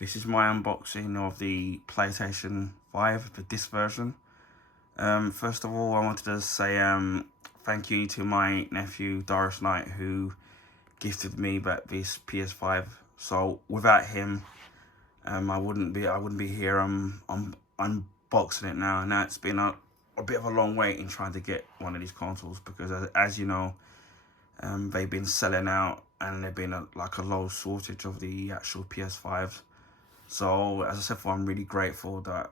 This is my unboxing of the PlayStation 5, the disc version. First of all, I wanted to say thank you to my nephew Doris Knight, who gifted me back this PS5. So without him, I wouldn't be here. I'm unboxing it now. Now it's been a bit of a long wait in trying to get one of these consoles, because as you know, they've been selling out and there's been like a low shortage of the actual PS5s. So as I said before, I'm really grateful that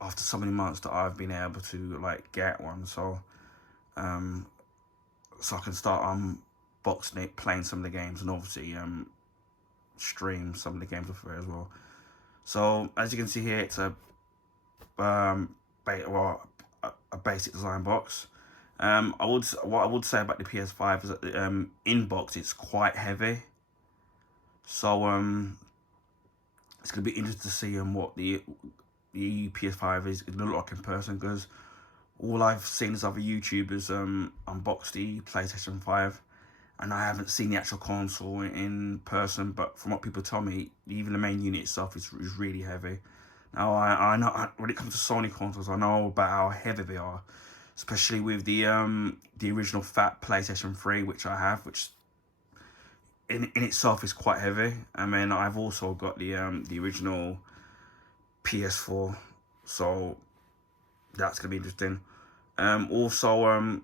after so many months that I've been able to like get one. So so I can start unboxing it, playing some of the games, and obviously stream some of the games off of it as well. So as you can see here, it's a basic design box. What I would say about the PS5 is that the in box it's quite heavy. So it's gonna be interesting to see what the PS5 is gonna look like in person, because all I've seen is other YouTubers unbox the PlayStation 5, and I haven't seen the actual console in person. But from what people tell me, even the main unit itself is really heavy. Now I know when it comes to Sony consoles, I know about how heavy they are, especially with the original fat PlayStation 3, which I have, which in itself is quite heavy. And then I've also got the original PS4, so that's gonna be interesting. Also,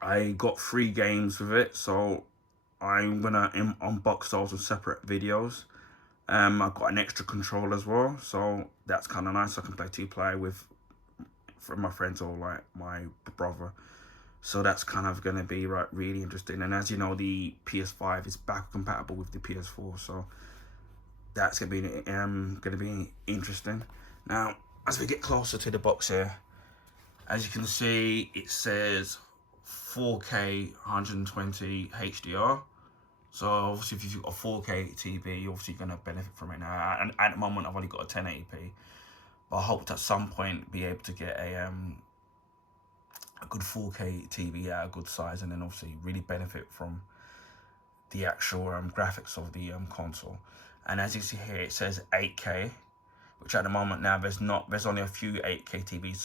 I got 3 games with it, so I'm gonna unbox those in separate videos. I've got an extra controller as well, so that's kind of nice. I can play 2-player with my friends or like my brother. So that's kind of going to be really interesting. And as you know, the PS5 is back compatible with the PS4, so that's going to be interesting. Now, as we get closer to the box here, as you can see, it says 4K 120 HDR. So obviously, if you've got a 4K TV, you're obviously going to benefit from it now. And at the moment, I've only got a 1080p, but I hope to at some point be able to get a good 4K TV at a good size, and then obviously really benefit from the actual graphics of the console. And as you see here, it says 8K, which at the moment now there's only a few 8K TVs.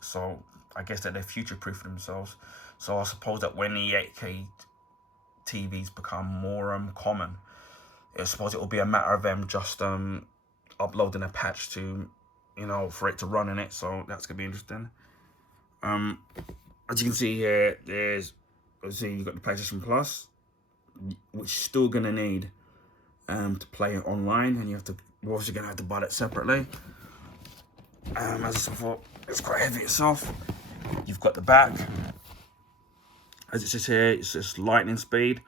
So I guess that they're future-proof themselves. So I suppose that when the 8K TVs become more common, I suppose it will be a matter of them just uploading a patch to, for it to run in it. So that's gonna be interesting. As you can see here, obviously you've got the PlayStation Plus, which you're still gonna need to play it online, and you're also gonna have to buy that separately. As I said before, it's quite heavy itself. You've got the back. As it says here, it says lightning speed.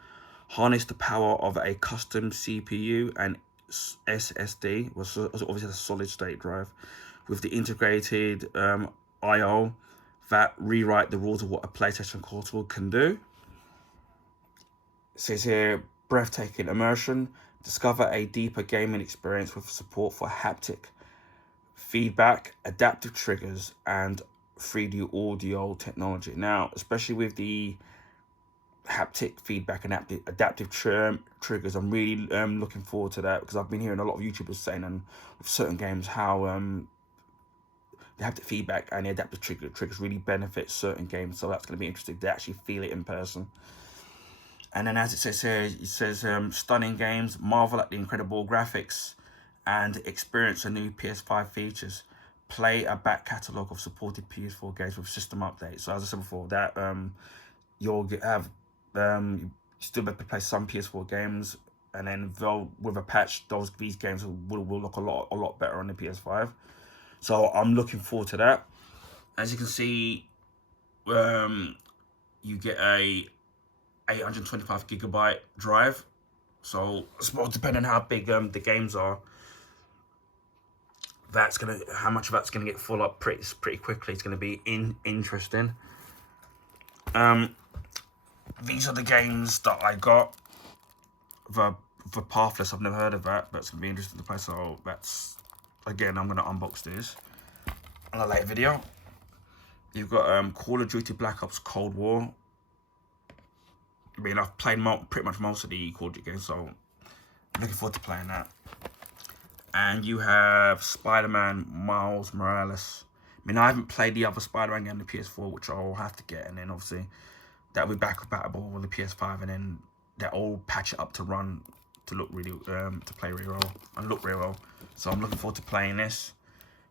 Harness the power of a custom CPU and SSD, was obviously a solid state drive, with the integrated I/O that rewrite the rules of what a PlayStation console can do. It says here, breathtaking immersion. Discover a deeper gaming experience with support for haptic feedback, adaptive triggers, and 3D audio technology. Now, especially with the haptic feedback and adaptive triggers, I'm really looking forward to that, because I've been hearing a lot of YouTubers saying with certain games how the haptic feedback and the adaptive triggers really benefit certain games. So that's going to be interesting to actually feel it in person. And then as it says here, it says stunning games, marvel at the incredible graphics, and experience the new PS5 features. Play a back catalogue of supported PS4 games with system updates. So as I said before, that you'll have still be able to play some PS4 games, and then with a patch, these games will look a lot better on the PS5. So I'm looking forward to that. As you can see, you get a 825 gigabyte drive. So I suppose depending on how big the games are, how much of that's gonna get full up pretty quickly. It's gonna be interesting. These are the games that I got. The Pathless, I've never heard of that, but it's gonna be interesting to play. So that's, again, I'm gonna unbox this in a later video. You've got Call of Duty Black Ops Cold War. I mean, I've played pretty much most of the Call of Duty games, so I'm looking forward to playing that. And you have Spider-Man Miles Morales. I mean, I haven't played the other Spider-Man game on the PS4, which I'll have to get, and then obviously that'll be back compatible with the PS5, and then they'll patch it up to run, to look really, to play really well and look really well. So I'm looking forward to playing this,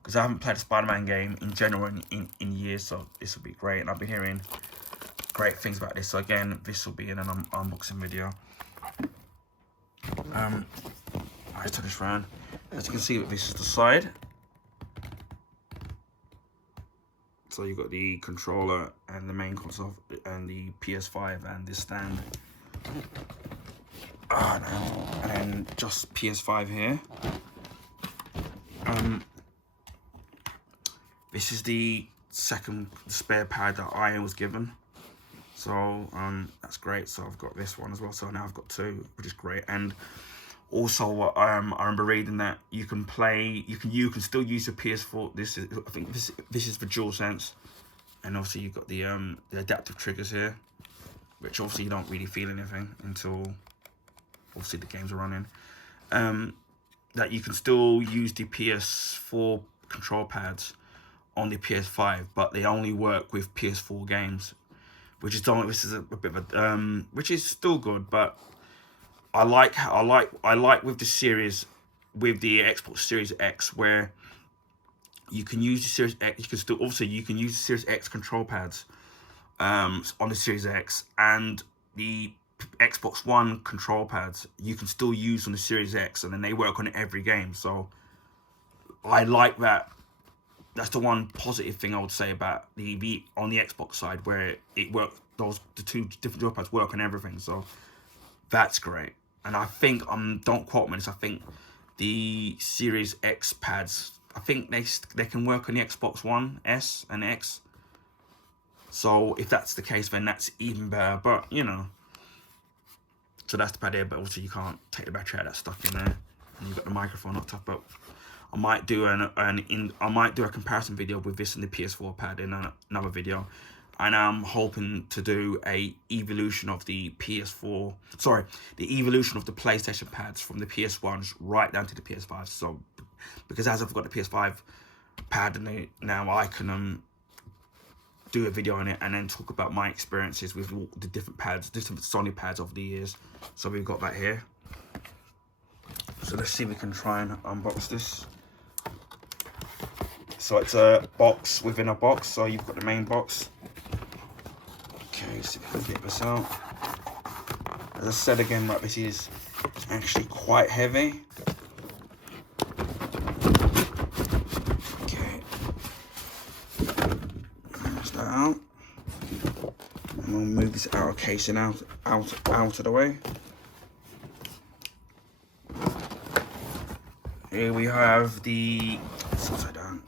because I haven't played a Spider-Man game in general in years, so this will be great. And I've been hearing great things about this. So again, this will be in an unboxing video. Let's turn this around. As you can see, this is the side. So you've got the controller and the main console and the PS5 and this stand. And just PS5 here. This is the second spare pad that I was given. So that's great. So I've got this one as well. So now I've got two, which is great. And also, I remember reading that you can play, you can still use your PS4. I think this is for DualSense, and obviously you've got the adaptive triggers here, which obviously you don't really feel anything until obviously the games are running. That you can still use the PS4 control pads on the PS5, but they only work with PS4 games, which is a bit of a which is still good, but I like with the series, with the Xbox Series X, where you can use the Series X. You can use the Series X control pads on the Series X, and the Xbox One control pads you can still use on the Series X, and then they work on every game. So I like that. That's the one positive thing I would say about the on the Xbox side, where it works. The two different control pads work on everything. So that's great. And I think, don't quote me on this, I think the Series X pads, I think they can work on the Xbox One S and X. So if that's the case, then that's even better. But, you know, so that's the pad there. But obviously you can't take the battery out, that's stuck in there. And you've got the microphone up top. But I might do a comparison video with this and the PS4 pad in another video. And I'm hoping to do a evolution of the PS4, the evolution of the PlayStation pads from the PS1s right down to the PS5. So, because as I've got the PS5 pad and now I can do a video on it and then talk about my experiences with all the different pads, different Sony pads over the years. So we've got that here. So let's see if we can try and unbox this. So it's a box within a box. So you've got the main box. Okay, so we can get this out. As I said again, like, this is actually quite heavy. Okay, that's that out. And we'll move this outer casing out of the way. Here we have the, it's upside down,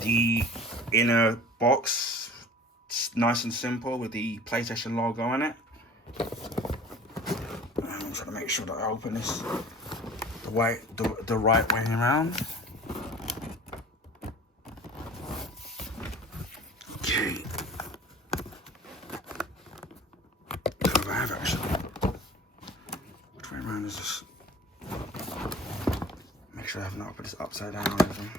the inner box. It's nice and simple with the PlayStation logo on it. And I'm trying to make sure that I open this the right way around. Okay. Don't know if I have actually. Which way around is this? Make sure I haven't opened this upside down or anything.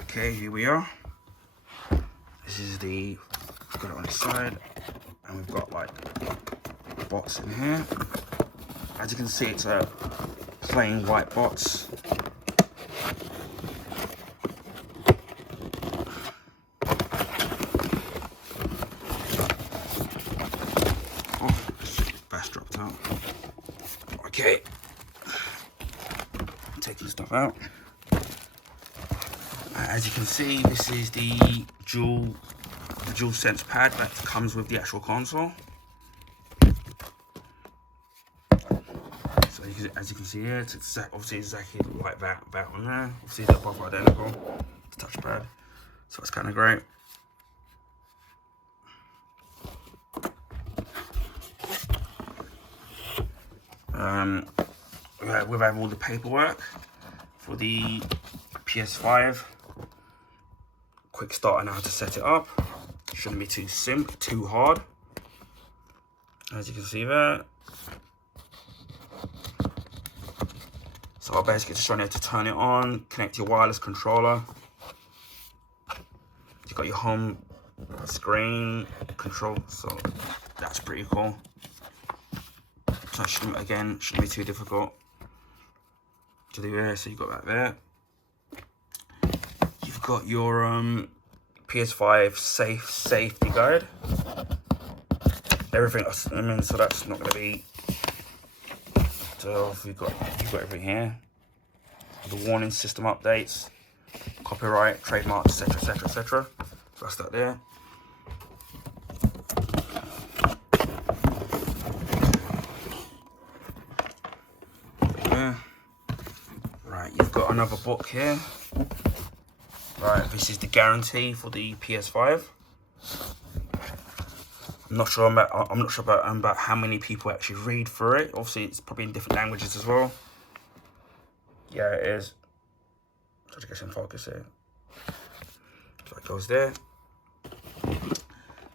Okay, here we are. This is the, we've got it on the side, and we've got like a box in here. As you can see, it's a plain white box. Oh, bass dropped out. Okay, taking stuff out. As you can see, this is the DualSense pad that comes with the actual console. So as you can see here, it's obviously exactly like that on there. Obviously they're both identical, the touchpad. So it's kind of great. We have all the paperwork for the PS5. Quick start on how to set it up. Shouldn't be too hard. as you can see there. So I'll basically just showing you how to turn it on, connect your wireless controller. You've got your home screen control, so that's pretty cool. So it shouldn't be too difficult to do there. So you've got that there. You've got your PS5 safety guide. Everything, I mean, so that's not going to be. So you've got everything here. The warning system updates, copyright, trademark, etc., etc., etc. So that's that there. Right, you've got another book here. Right, this is the guarantee for the PS5. I'm not sure about how many people actually read through it. Obviously, it's probably in different languages as well. Yeah, it is. Try to get some focus here. So it goes there. And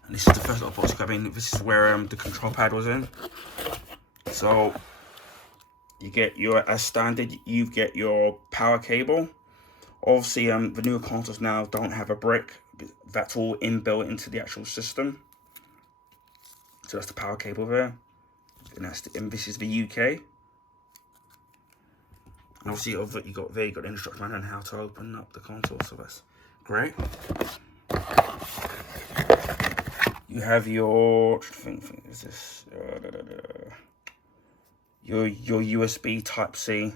this is the first little box you got in. This is where the control pad was in. So you get your, as standard, you get your power cable. Obviously, the newer consoles now don't have a brick. That's all inbuilt into the actual system. So that's the power cable there. And this is the UK. And obviously, you got the instruction manual on how to open up the console. So that's great. You have your, is this your USB Type-C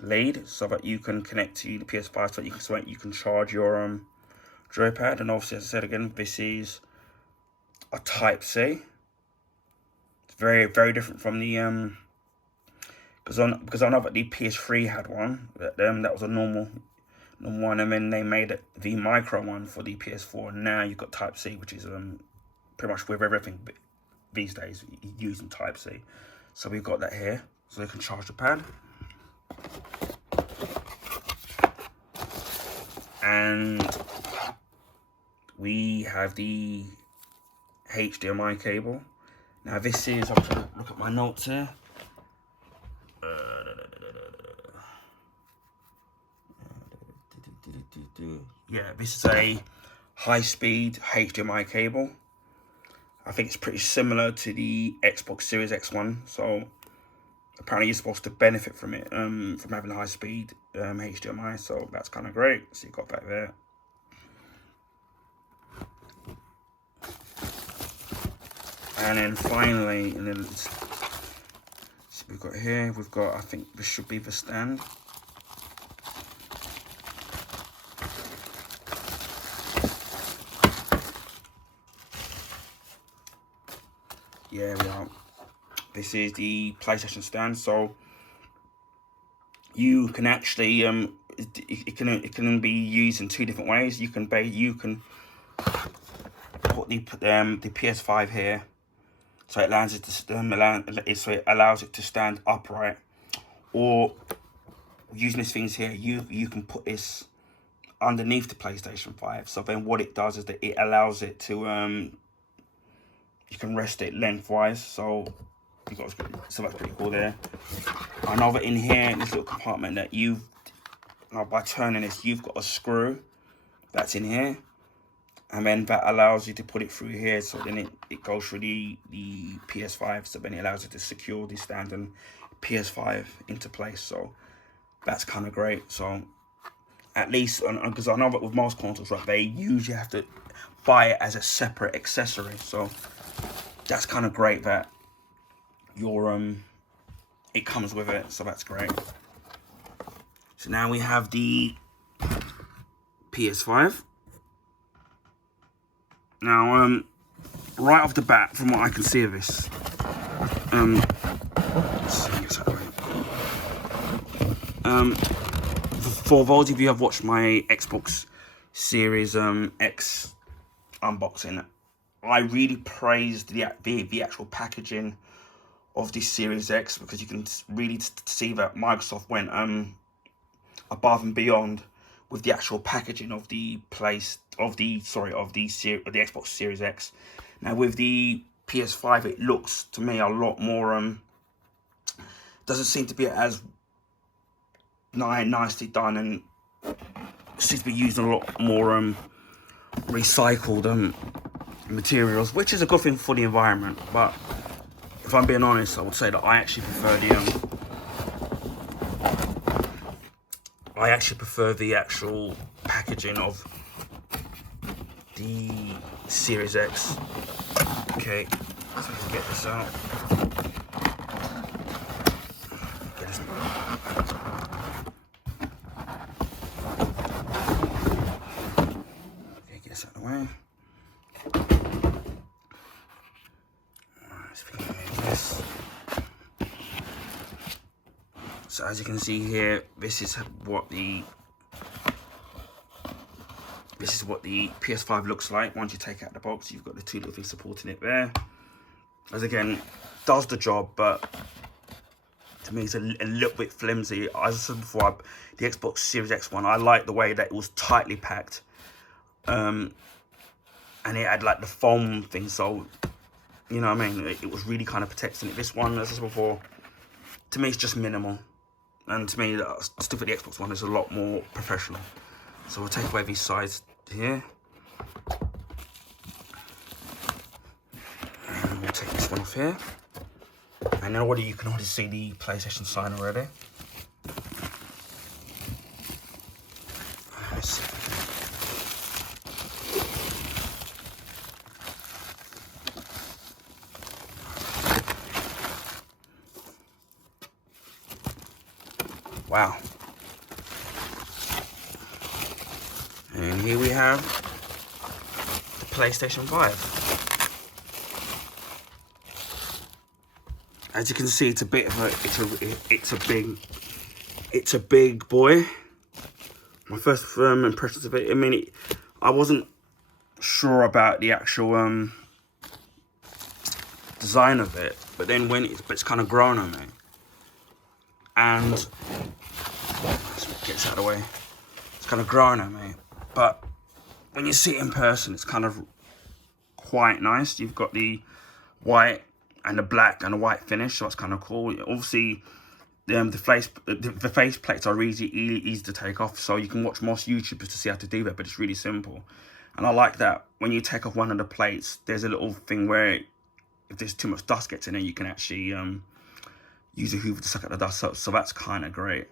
lead, so that you can connect to the PS5, so you can charge your joypad. And obviously, as I said again, this is a Type-C. It's very, very different from the because I know that the PS3 had one, that was a normal one, and then they made the micro one for the PS4. And now you've got Type-C, which is pretty much with everything these days using Type-C. So we've got that here, so they can charge the pad. And we have the HDMI cable. Now this is, I'm trying to look at my notes here. Yeah, this is a high-speed HDMI cable. I think it's pretty similar to the Xbox Series X one. So apparently you're supposed to benefit from it, from having a high-speed HDMI. So that's kind of great. So you've got that there. And then finally, so we've got here, I think this should be the stand. Yeah, we are. This is the PlayStation stand. So you can actually, it can be used in two different ways. You can put the PS5 here. So it allows it to stand upright, or using these things here, you can put this underneath the PlayStation 5. So then what it does is that it allows it to you can rest it lengthwise. So that's pretty cool there. I know that in here, in this little compartment, that by turning this, you've got a screw that's in here. And then that allows you to put it through here, so then it goes through the PS5, so then it allows you to secure the stand and PS5 into place. So that's kind of great. So at least, because I know that with most consoles, right, they usually have to buy it as a separate accessory. So that's kind of great that it comes with it. So that's great. So now we have the PS5. Now, right off the bat, from what I can see of this, for those of you who have watched my Xbox Series X unboxing, I really praised the actual packaging of this Series X, because you can really see that Microsoft went above and beyond with the actual packaging of the Xbox Series X. Now with the PS5, it looks to me a lot more, doesn't seem to be as nicely done, and seems to be using a lot more recycled materials, which is a good thing for the environment. But if I'm being honest, I would say that I actually prefer the actual packaging of the Series X. Okay, so let's get this out. Get this. Okay, get this out of the way. So as you can see here, this is what the PS5 looks like once you take out the box. You've got the two little things supporting it there. As again, does the job, but to me it's a little bit flimsy. As I said before, the Xbox Series X one, I like the way that it was tightly packed, and it had like the foam thing, so you know what I mean, it was really kind of protecting it. This one, as I said before, to me it's just minimal, and to me the stuff at the Xbox one is a lot more professional. So we'll take away these sides here, and we'll take this one off here. And then you can already see the PlayStation sign already. Wow. And here we have the PlayStation 5. As you can see, it's a bit of it's a big boy. My first impressions of it, I mean, I wasn't sure about the actual design of it, but then it's kind of grown on me. And let's get this out of the way. It's kind of grown on me, but when you see it in person, it's kind of quite nice. You've got the white and the black and the white finish, so it's kind of cool. Obviously, the face plates are easy to take off, so you can watch most YouTubers to see how to do that, but it's really simple. And I like that when you take off one of the plates, there's a little thing where if there's too much dust gets in there, you can actually use a hoover to suck out the dust. So that's kind of great.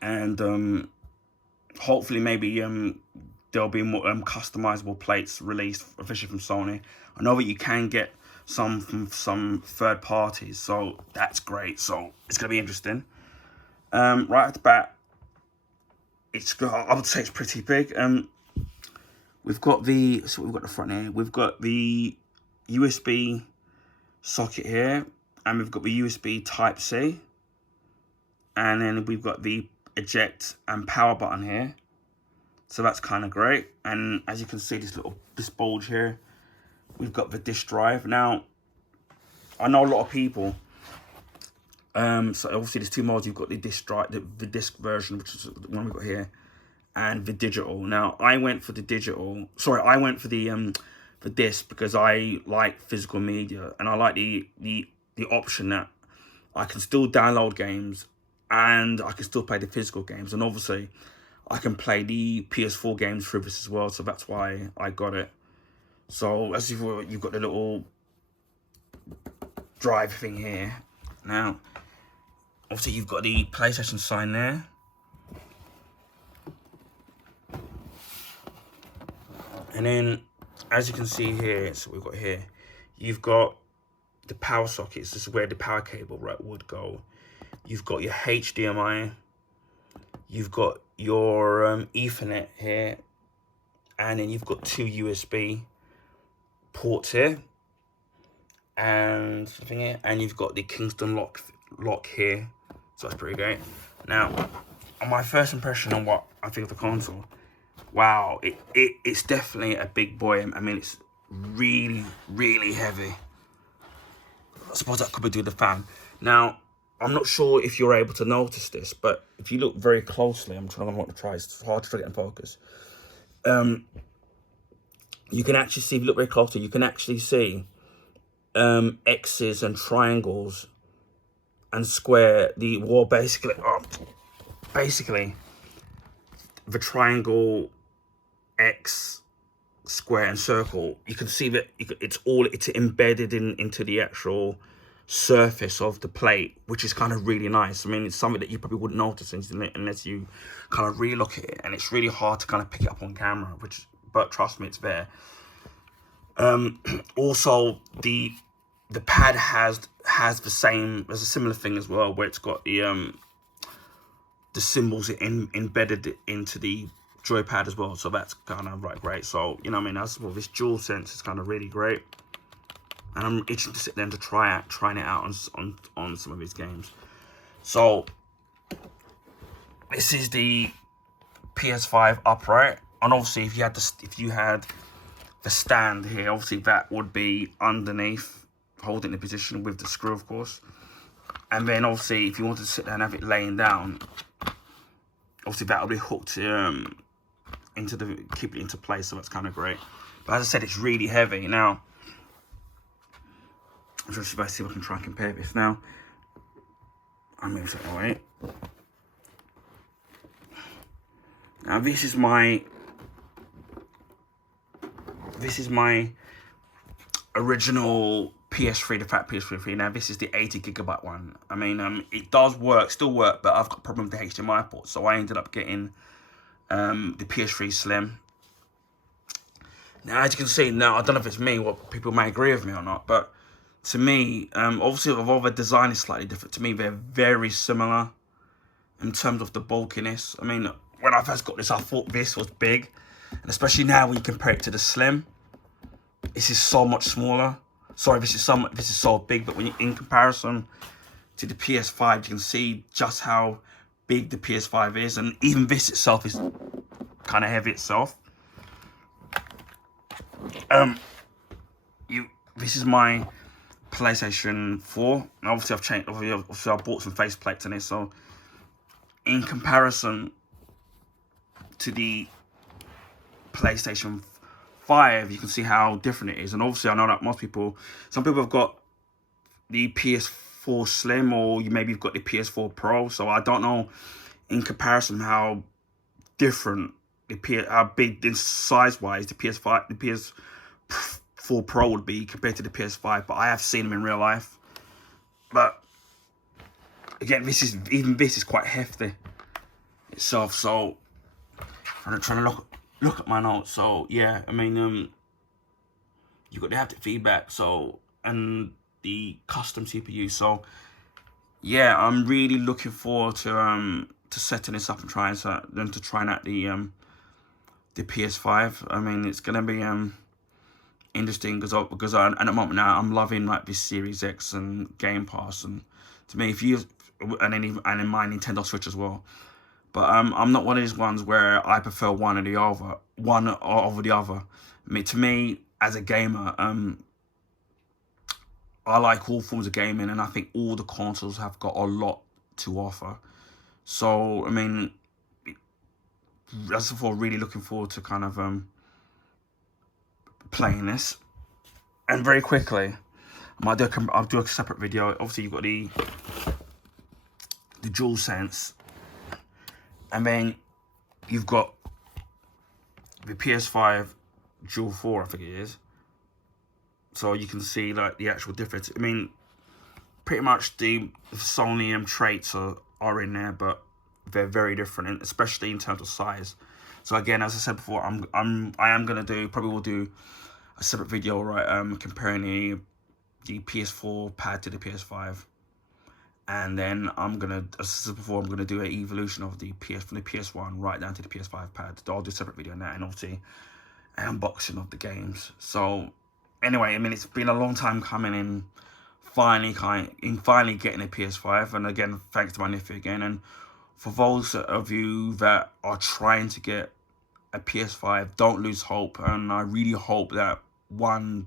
And hopefully maybe there'll be more customizable plates released officially from Sony. I know that you can get some from some third parties, so that's great. So it's gonna be interesting. Right at the bat, I would say it's pretty big. We've got the front here. We've got the USB socket here, and we've got the USB Type C, and then we've got the eject and power button here. So that's kind of great. And as you can see, this bulge here, we've got the disk drive. Now, I know a lot of people, so obviously there's two modes. You've got the disk drive, the disk version, which is the one we've got here, and the digital. Now, I went for the digital. Sorry, I went for the disc because I like physical media, and I like the option that I can still download games and I can still play the physical games, and obviously I can play the PS4 games through this as well, so that's why I got it. So as you've got the little drive thing here. Now, obviously you've got the PlayStation sign there. And then, as you can see here, so we've got here, you've got the power sockets. This is where the power cable would go. You've got your HDMI. You've got your Ethernet here. And then you've got two USB ports here. And something here. And you've got the Kingston lock here. So that's pretty great. Now, on my first impression on what I think of the console, wow, it's definitely a big boy. I mean, it's really, really heavy. I suppose that could be due to the fan. Now, I'm not sure if you're able to notice this, but if you look very closely, I'm want to try. It's hard to get in focus. you can actually see, if you look very closely, you can actually see X's and triangles and square. The wall basically the triangle, X, square and circle, you can see that it's embedded into the actual surface of the plate, which is kind of really nice. I mean, it's something that you probably wouldn't notice unless you kind of really look at it, and it's really hard to kind of pick it up on camera, but trust me, it's there. Also, the pad has there's a similar thing as well, where it's got the symbols embedded into the joypad as well, so that's kind of great. So, you know what I mean, that's this dual sense is kind of really great, and I'm itching to sit there to trying it out on some of these games. So this is the PS5 upright, and obviously if you had the stand here, obviously that would be underneath, holding the position with the screw, of course. And then obviously if you wanted to sit there and have it laying down, obviously that will be hooked keep it into place, so that's kind of great. But as I said, it's really heavy. Now, I'm just about to see if I can try and compare this. Now, I'm going to say, wait. Now this is my original PS3, the fat PS3. Now this is the 80GB one. I mean, it does still work, but I've got a problem with the HDMI port, so I ended up getting the PS3 Slim. Now, as you can see, now I don't know if it's me, what people may agree with me or not, but to me, obviously, although the design is slightly different, to me they're very similar in terms of the bulkiness. I mean, when I first got this, I thought this was big, and especially now when you compare it to the Slim, this is so much smaller. Sorry, this is so big, but when you, in comparison to the PS5, you can see just how big the PS5 is, and even this itself is kind of heavy itself. This is my PlayStation 4. And obviously, I've changed. Obviously, I bought some faceplates in it, so in comparison to the PlayStation 5, you can see how different it is. And obviously, I know that some people have got the PS4 Slim, or maybe you've got the PS4 Pro. So I don't know in comparison how different how big this size-wise the PS4 Pro would be compared to the PS5. But I have seen them in real life. But again, this is quite hefty itself. So I'm trying to look at my notes. So yeah, I mean, you got the haptic feedback, so, and the custom CPU. So yeah, I'm really looking forward to setting this up and trying out the PS5. I mean, it's gonna be interesting because at the moment now I'm loving this Series X and Game Pass, and to me, and in my Nintendo Switch as well. But I'm not one of these ones where I prefer one over the other. I mean, to me, as a gamer, I like all forms of gaming, and I think all the consoles have got a lot to offer. So, I mean, as for really looking forward to kind of playing this. And very quickly, I'll do a separate video. Obviously, you've got the DualSense, and then you've got the PS5 Dual 4, I think it is. So you can see the actual difference. I mean, pretty much the Sony traits are in there, but they're very different, especially in terms of size. So again, as I said before, I am gonna will do a separate video, comparing the PS4 pad to the PS5, and then as I said before, I'm gonna do an evolution of the from the PS1 right down to the PS5 pad. I'll do a separate video on that, and obviously an unboxing of the games. So anyway, I mean, it's been a long time coming in finally getting a PS5, and again, thanks to my nephew again. And for those of you that are trying to get a PS5, don't lose hope, and I really hope that one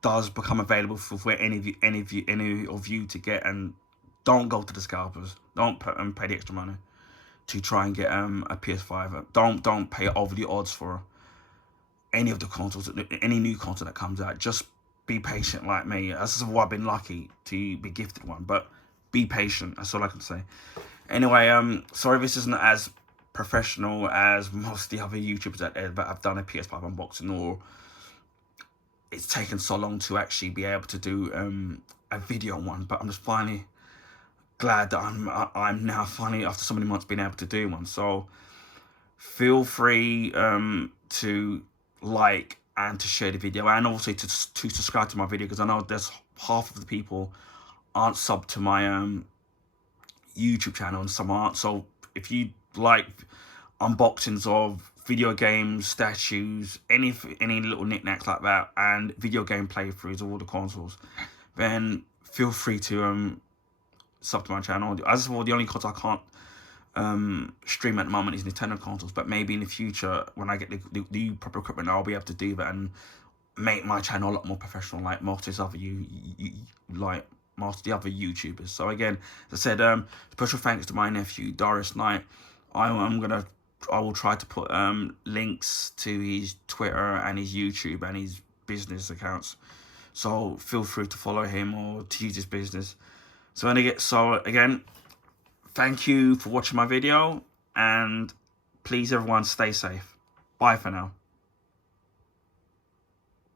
does become available for any of you to get. And don't go to the scalpers. Don't pay the extra money to try and get a PS5. Don't pay over the odds for any of the consoles, any new console that comes out. Just be patient like me. That's why I've been lucky to be gifted one. But be patient. That's all I can say. Anyway, sorry this isn't as professional as most of the other YouTubers out there, but I've done a PS5 unboxing, or it's taken so long to actually be able to do a video on one. But I'm just finally glad that I'm now finally, after so many months, being able to do one. So feel free to like and to share the video, and also to subscribe to my video, because I know there's half of the people aren't subbed to my YouTube channel and some aren't. So if you like unboxings of video games, statues, any little knickknacks like that, and video game playthroughs of all the consoles, then feel free to sub to my channel. As for the only console I can't stream at the moment is Nintendo consoles, but maybe in the future when I get the proper equipment, I'll be able to do that and make my channel a lot more professional, like most of the other most of the other YouTubers. So again, as I said, special thanks to my nephew Doris Knight. I will try to put links to his Twitter and his YouTube and his business accounts, so feel free to follow him or to use his business. So again, thank you for watching my video, and please everyone stay safe. Bye for now.